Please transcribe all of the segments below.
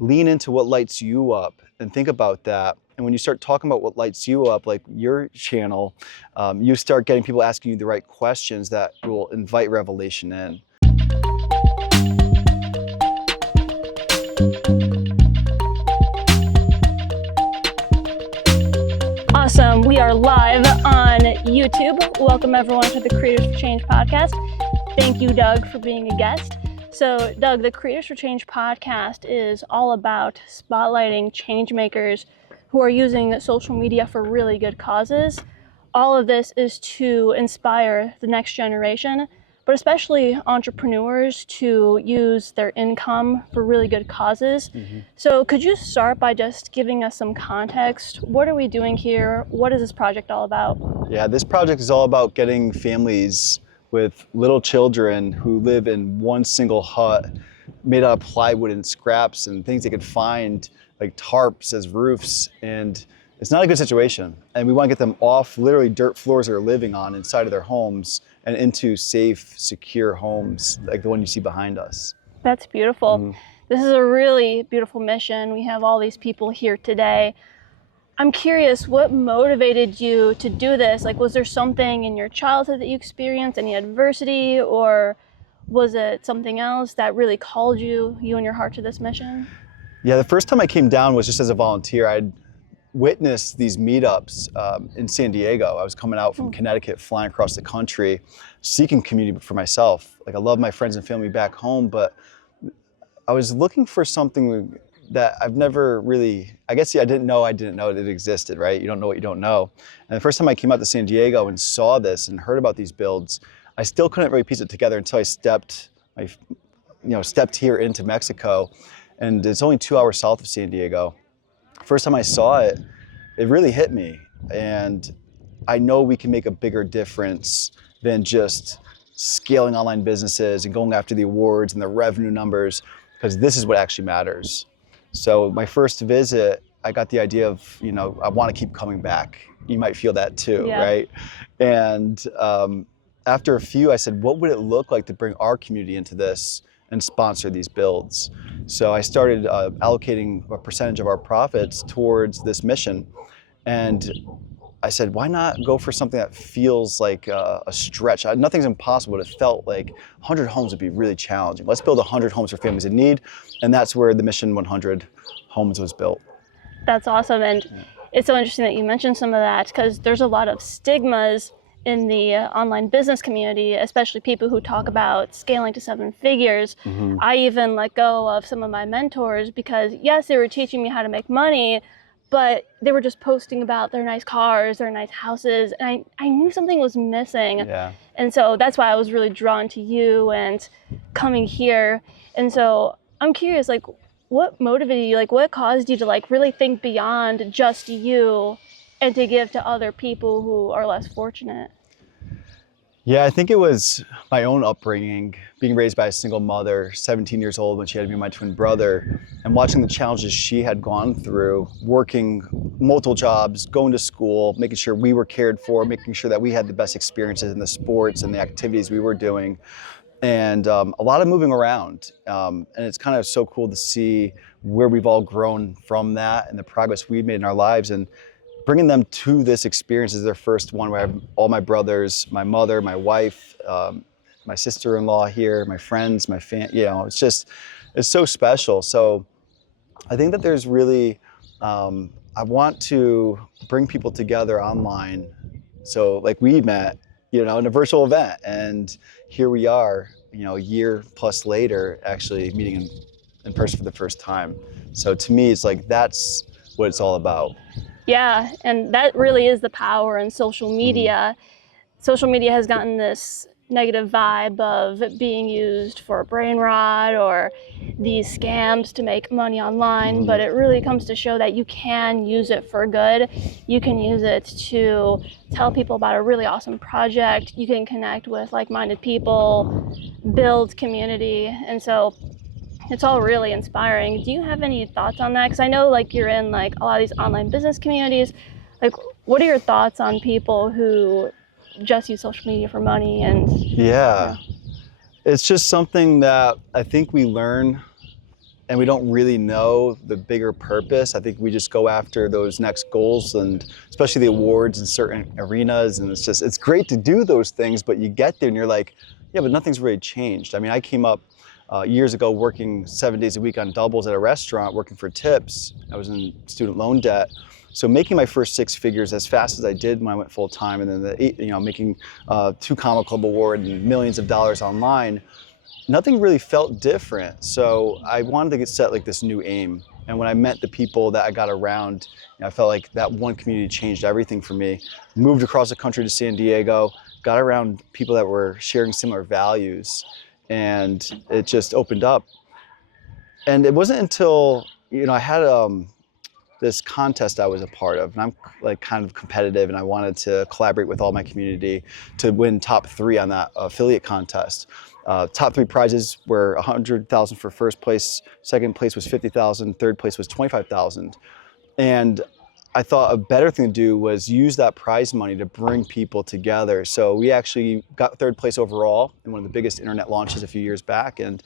lean into what lights you up and think about that. And when you start talking about what lights you up, like your channel, you start getting people asking you the right questions that will invite revelation in. Awesome. We are live on YouTube. Welcome everyone to the Creators for Change podcast. Thank you, Doug, for being a guest. So, Doug, the Creators for Change podcast is all about spotlighting change makers who are using social media for really good causes. All of this is to inspire the next generation, but especially entrepreneurs to use their income for really good causes. So could you start by just giving us some context? What are we doing here? What is this project all about? Yeah, this project is all about getting families with little children who live in one single hut made out of plywood and scraps and things they could find, like tarps as roofs. And it's not a good situation. And we want to get them off literally dirt floors they're living on inside of their homes and into safe, secure homes like the one you see behind us. That's beautiful. This is a really beautiful mission. We have all these people here today. I'm curious, what motivated you to do this? Like, was there something in your childhood that you experienced, any adversity, or was it something else that really called you and your heart to this mission? Yeah, the first time I came down was just as a volunteer. I'd witnessed these meetups in San Diego. I was coming out from Connecticut, flying across the country, seeking community for myself. Like, I love my friends and family back home, but I was looking for something that I've never really, I guess I didn't know that it existed, right? You don't know what you don't know. And the first time I came out to San Diego and saw this and heard about these builds, I still couldn't really piece it together until I stepped here into Mexico. And it's only 2 hours south of San Diego. First time I saw it, it really hit me. And I know we can make a bigger difference than just scaling online businesses and going after the awards and the revenue numbers, because this is what actually matters. So my first visit, I got the idea of, I want to keep coming back. You might feel that too, right? And after a few, I said, what would it look like to bring our community into this and sponsor these builds? So I started allocating a percentage of our profits towards this mission. And I said, why not go for something that feels like a stretch? Nothing's impossible, but it felt like 100 homes would be really challenging. Let's build 100 homes for families in need. And that's where the Mission 100 Homes was built. That's awesome. And it's so interesting that you mentioned some of that, because there's a lot of stigmas in the online business community, especially people who talk about scaling to 7 figures. I even let go of some of my mentors because, yes, they were teaching me how to make money, but they were just posting about their nice cars, their nice houses, and I knew something was missing. And so that's why I was really drawn to you and coming here. And so I'm curious, like, what motivated you? Like, what caused you to really think beyond just you and to give to other people who are less fortunate? Yeah, I think it was my own upbringing, being raised by a single mother, 17 years old when she had me and my twin brother, and watching the challenges she had gone through, working multiple jobs, going to school, making sure we were cared for, making sure that we had the best experiences in the sports and the activities we were doing, and a lot of moving around. And it's kind of so cool to see where we've all grown from that and the progress we've made in our lives. And bringing them to this experience is their first one, where I have all my brothers, my mother, my wife, my sister-in-law here, my friends, my it's so special. So I think that there's really, I want to bring people together online. So like we met, in a virtual event, and here we are, a year plus later, actually meeting in person for the first time. So to me, it's like, that's what it's all about. Yeah, and that really is the power in social media. Social media has gotten this negative vibe of it being used for brain rot or these scams to make money online, but it really comes to show that you can use it for good. You can use it to tell people about a really awesome project. You can connect with like-minded people, build community, and so it's all really inspiring. Do you have any thoughts on that? Because I know you're in a lot of these online business communities. What are your thoughts on people who just use social media for money? And it's just something that I think we learn and we don't really know the bigger purpose. I think we just go after those next goals, and especially the awards in certain arenas, and it's great to do those things, but you get there and you're like, yeah, but nothing's really changed. I mean, I came up years ago working 7 days a week on doubles at a restaurant, working for tips. I was in student loan debt. So making my first 6 figures as fast as I did when I went full time, and then making 2 Comma Club award and millions of dollars online, nothing really felt different. So I wanted to set like this new aim. And when I met the people that I got around, I felt like that one community changed everything for me. Moved across the country to San Diego, got around people that were sharing similar values, and it just opened up. And it wasn't until, I had this contest I was a part of, and I'm like kind of competitive, and I wanted to collaborate with all my community to win top 3 on that affiliate contest. Top 3 prizes were $100,000 for first place, second place was $50,000, third place was $25,000. And I thought a better thing to do was use that prize money to bring people together. So we actually got 3rd place overall in one of the biggest internet launches a few years back, and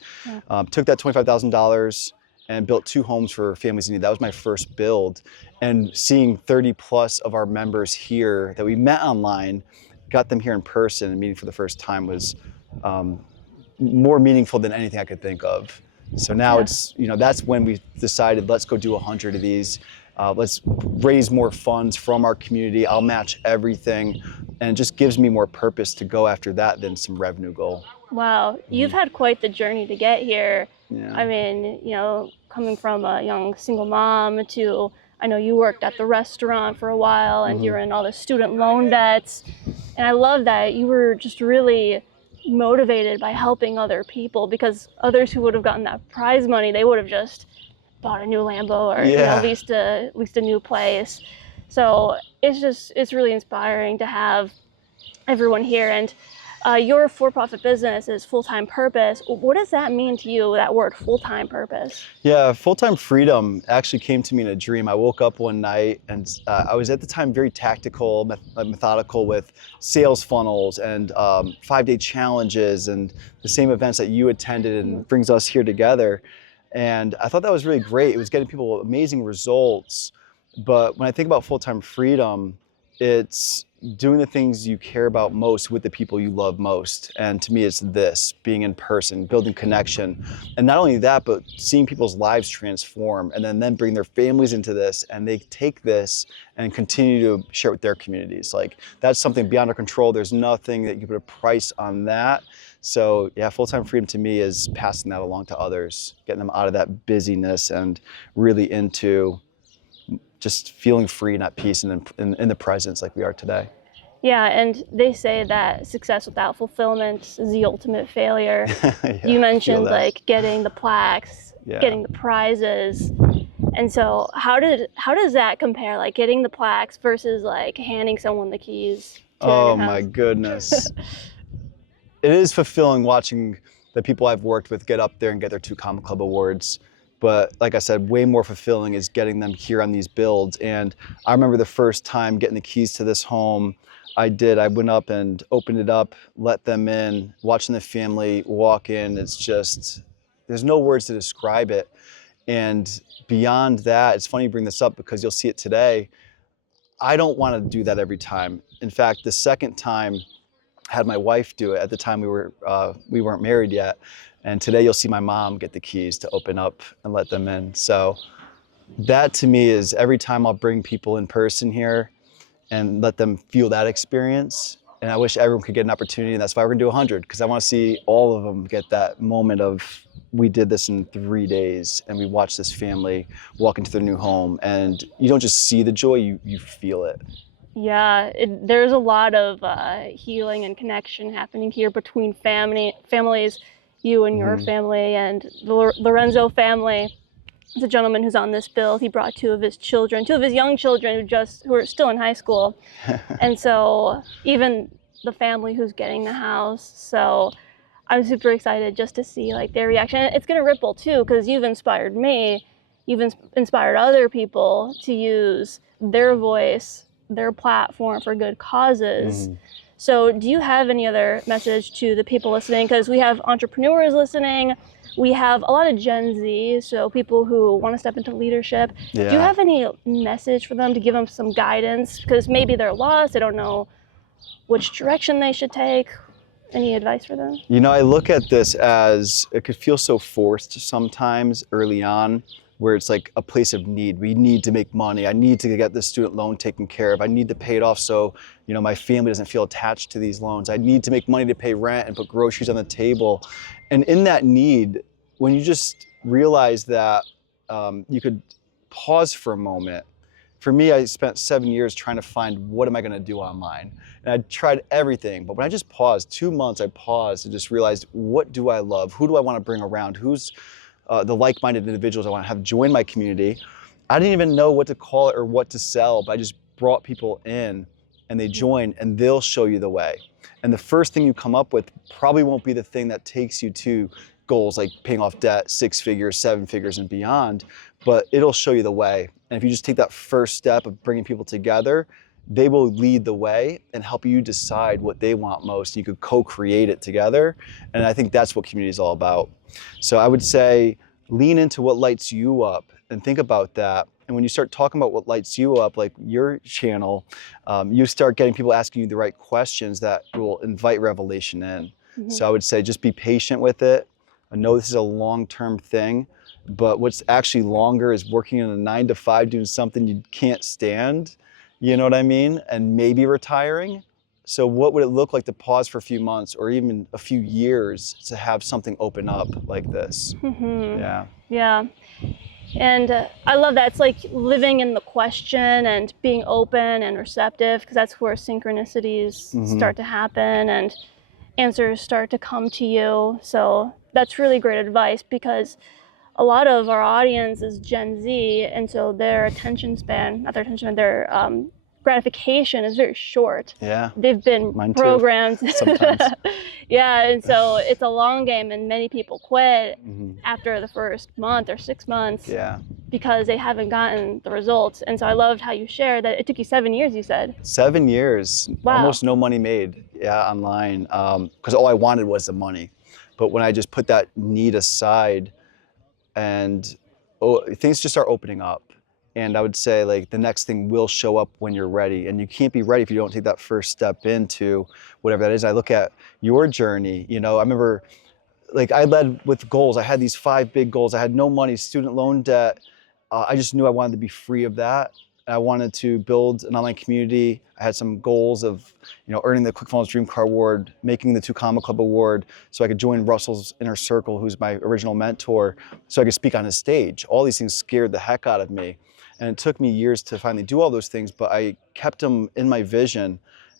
took that $25,000 and built 2 homes for families in need. That was my first build. And seeing 30 plus of our members here that we met online, got them here in person and meeting for the first time was more meaningful than anything I could think of. So now it's, that's when we decided, let's go do 100 of these. Let's raise more funds from our community. I'll match everything, and it just gives me more purpose to go after that than some revenue goal. Wow, you've had quite the journey to get here. Yeah. I mean, coming from a young single mom to, I know you worked at the restaurant for a while, and you were in all the student loan debts. And I love that you were just really motivated by helping other people, because others who would have gotten that prize money, they would have just bought a new Lambo or leased a new place. So it's really inspiring to have everyone here. And your for-profit business is full-time purpose. What does that mean to you, that word full-time purpose? Yeah, full-time freedom actually came to me in a dream. I woke up one night, and I was at the time very tactical, methodical with sales funnels and 5-day challenges and the same events that you attended and brings us here together. And I thought that was really great. It was getting people amazing results. But when I think about full-time freedom, it's doing the things you care about most with the people you love most. And to me, it's this, being in person, building connection. And not only that, but seeing people's lives transform, and then bring their families into this, and they take this and continue to share with their communities. Like, that's something beyond our control. There's nothing that you can put a price on that. So yeah, full-time freedom to me is passing that along to others, getting them out of that busyness and really into just feeling free and at peace and in the presence like we are today. Yeah, and they say that success without fulfillment is the ultimate failure. Yeah, you mentioned like getting the plaques, getting the prizes. And so how does that compare, like getting the plaques versus like handing someone the keys to their house? My goodness. It is fulfilling watching the people I've worked with get up there and get their 2 Comma Club awards. But like I said, way more fulfilling is getting them here on these builds. And I remember the first time getting the keys to this home, I went up and opened it up, let them in, watching the family walk in. It's just, there's no words to describe it. And beyond that, it's funny you bring this up because you'll see it today. I don't want to do that every time. In fact, the second time, I had my wife do it. At the time we weren't married yet. And today you'll see my mom get the keys to open up and let them in. So that to me is every time I'll bring people in person here and let them feel that experience. And I wish everyone could get an opportunity, and that's why we're gonna do 100, because I wanna see all of them get that moment of, we did this in 3 days and we watched this family walk into their new home, and you don't just see the joy, you feel it. Yeah, there's a lot of healing and connection happening here between families, you and your family, and the Lorenzo family. There's a gentleman who's on this bill. He brought 2 of his young children who are still in high school. And so even the family who's getting the house. So I'm super excited just to see like their reaction. It's gonna ripple too, because you've inspired me. You've inspired other people to use their voice, their platform for good causes. So do you have any other message to the people listening? Because we have entrepreneurs listening, we have a lot of Gen Z, so people who want to step into leadership. Do you Yeah. have any message for them to give them some guidance? Because maybe they're lost, they don't know which direction they should take. Any advice for them? You know, I look at this as it could feel so forced sometimes early on, where it's like a place of need. We need to make money. I need to get this student loan taken care of. I need to pay it off so, you know, my family doesn't feel attached to these loans. I need to make money to pay rent and put groceries on the table. And in that need, when you just realize that you could pause for a moment. For me, I spent 7 years trying to find what am I going to do online. And I tried everything, but when I just paused, 2 months, I paused and just realized, what do I love? Who do I want to bring around? Who's the like-minded individuals I want to have join my community? I didn't even know what to call it or what to sell, but I just brought people in and they join and they'll show you the way. And the first thing you come up with probably won't be the thing that takes you to goals like paying off debt, 6 figures, 7 figures and beyond, but it'll show you the way. And if you just take that first step of bringing people together, they will lead the way and help you decide what they want most. You could co-create it together. And I think that's what community is all about. So I would say lean into what lights you up and think about that. And when you start talking about what lights you up, like your channel, you start getting people asking you the right questions that will invite revelation in. So I would say just be patient with it. I know this is a long-term thing, but what's actually longer is working in a 9 to 5 doing something you can't stand, you know what I mean? And maybe retiring. So what would it look like to pause for a few months or even a few years to have something open up like this? Yeah. Yeah. And I love that. It's like living in the question and being open and receptive, because that's where synchronicities start to happen and answers start to come to you. So that's really great advice, because a lot of our audience is Gen Z, and so their attention span, not their attention span, their gratification is very short. Yeah. They've been Mine too, programmed. sometimes. Yeah, and so it's a long game, and many people quit after the first month or 6 months Yeah. because they haven't gotten the results. And so I loved how you shared that it took you 7 years, you said. 7 years, Wow. almost no money made, online, because all I wanted was the money. But when I just put that need aside, and things just start opening up. And I would say like the next thing will show up when you're ready, and you can't be ready if you don't take that first step into whatever that is. I look at your journey, you know, I remember like I led with goals. I had these 5 big goals. I had no money, student loan debt. I just knew I wanted to be free of that. I wanted to build an online community. I had some goals of, you know, earning the ClickFunnels Dream Car Award, making the 2 Comma Club Award, so I could join Russell's Inner Circle, who's my original mentor, so I could speak on his stage. All these things scared the heck out of me. And it took me years to finally do all those things, but I kept them in my vision.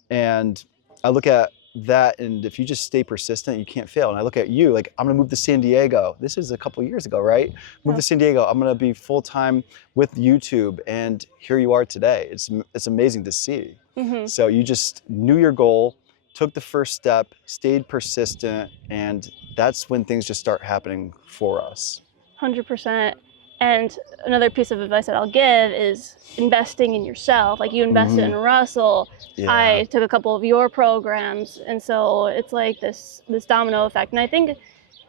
And I look at that, and if you just stay persistent, you can't fail. And I look at you, like, I'm gonna move to San Diego. This is a couple years ago, right? Move to San Diego. I'm gonna be full-time with YouTube, and here you are today. It's amazing to see. So you just knew your goal, took the first step, stayed persistent, and that's when things just start happening for us. 100%. And another piece of advice that I'll give is investing in yourself. Like you invested in Russell. Yeah. I took a couple of your programs. And so it's like this domino effect. And I think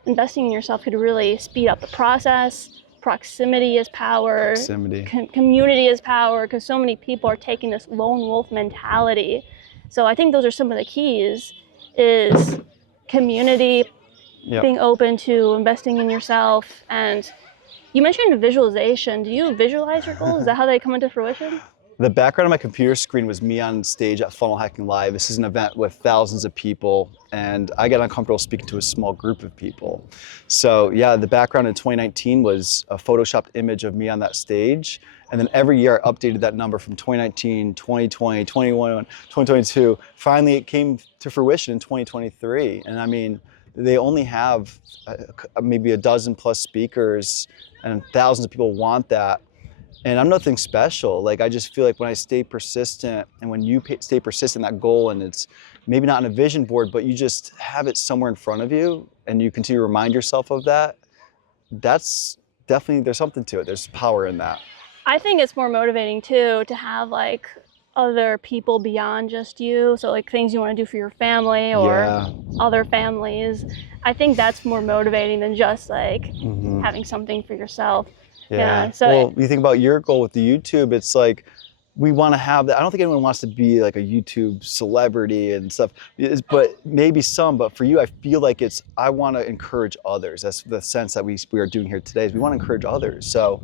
investing in yourself could really speed up the process. Proximity is power. Proximity. Community is power, because so many people are taking this lone wolf mentality. So I think those are some of the keys, is community, being open to investing in yourself. And you mentioned visualization. Do you visualize your goals? Is that how they come into fruition? The background of my computer screen was me on stage at Funnel Hacking Live. This is an event with thousands of people, and I get uncomfortable speaking to a small group of people. So yeah, the background in 2019 was a photoshopped image of me on that stage. And then every year I updated that number from 2019, 2020, 2021, 2022. Finally, it came to fruition in 2023. And I mean, they only have maybe a dozen plus speakers, and thousands of people want that. And I'm nothing special. Like, I just feel like when I stay persistent, and when you stay persistent in that goal, and it's maybe not on a vision board, but you just have it somewhere in front of you, and you continue to remind yourself of that, that's definitely, there's something to it. There's power in that. I think it's more motivating too, to have like other people beyond just you. So like things you want to do for your family or other families. I think that's more motivating than just like Mhm. having something for yourself. Yeah. So Well, you think about your goal with the YouTube, it's like we want to have that. I don't think anyone wants to be like a YouTube celebrity and stuff, but maybe some. But for you, I feel like it's I want to encourage others. That's the sense that we are doing here today. Is we want to encourage others. So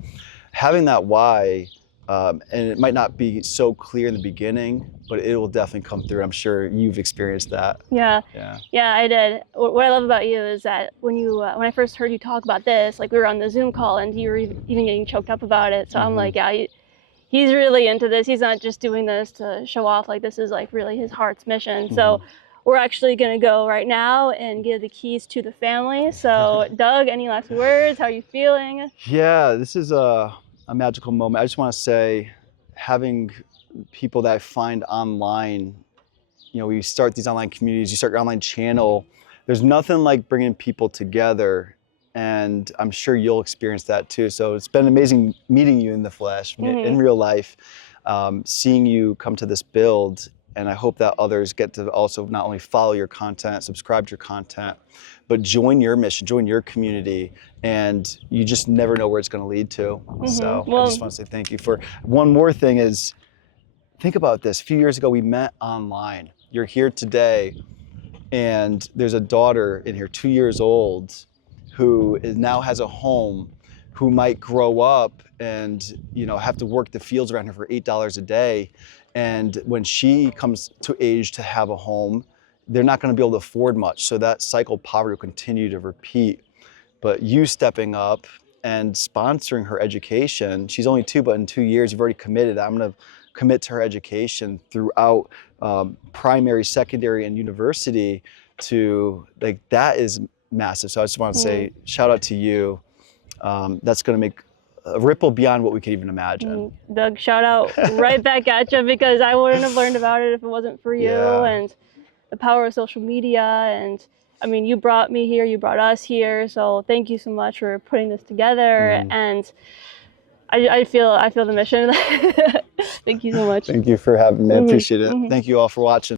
having that why, and it might not be so clear in the beginning, but it will definitely come through. I'm sure you've experienced that. yeah, Yeah. yeah, I did. What I love about you is that when I first heard you talk about this, like we were on the Zoom call and you were even getting choked up about it. So I'm like, yeah, he's really into this. He's not just doing this to show off. Like this is like really his heart's mission. So we're actually going to go right now and give the keys to the family. So Doug, any last words? How are you feeling? Yeah, this is a magical moment. I just want to say, having people that I find online, you know, we start these online communities, you start your online channel. There's nothing like bringing people together, and I'm sure you'll experience that too. So it's been amazing meeting you in the flesh, in real life, seeing you come to this build. And I hope that others get to also not only follow your content, subscribe to your content, but join your mission, join your community, and you just never know where it's going to lead to. So I just want to say thank you. For one more thing is, think about this. A few years ago, we met online. You're here today, and there's a daughter in here, 2 years old, who now has a home, who might grow up and have to work the fields around here for $8 a day. And when she comes to age to have a home, they're not going to be able to afford much. So that cycle of poverty will continue to repeat. But you stepping up and sponsoring her education, she's only 2, but in 2 years, you've already committed. I'm going to commit to her education throughout primary, secondary, and university that is massive. So I just want to say, shout out to you. That's going to make a ripple beyond what we could even imagine. Doug, shout out right back at you, because I wouldn't have learned about it if it wasn't for you and the power of social media. And I mean, you brought me here, you brought us here. So thank you so much for putting this together. And I feel the mission. Thank you so much. Thank you for having me. I appreciate it. Thank you all for watching.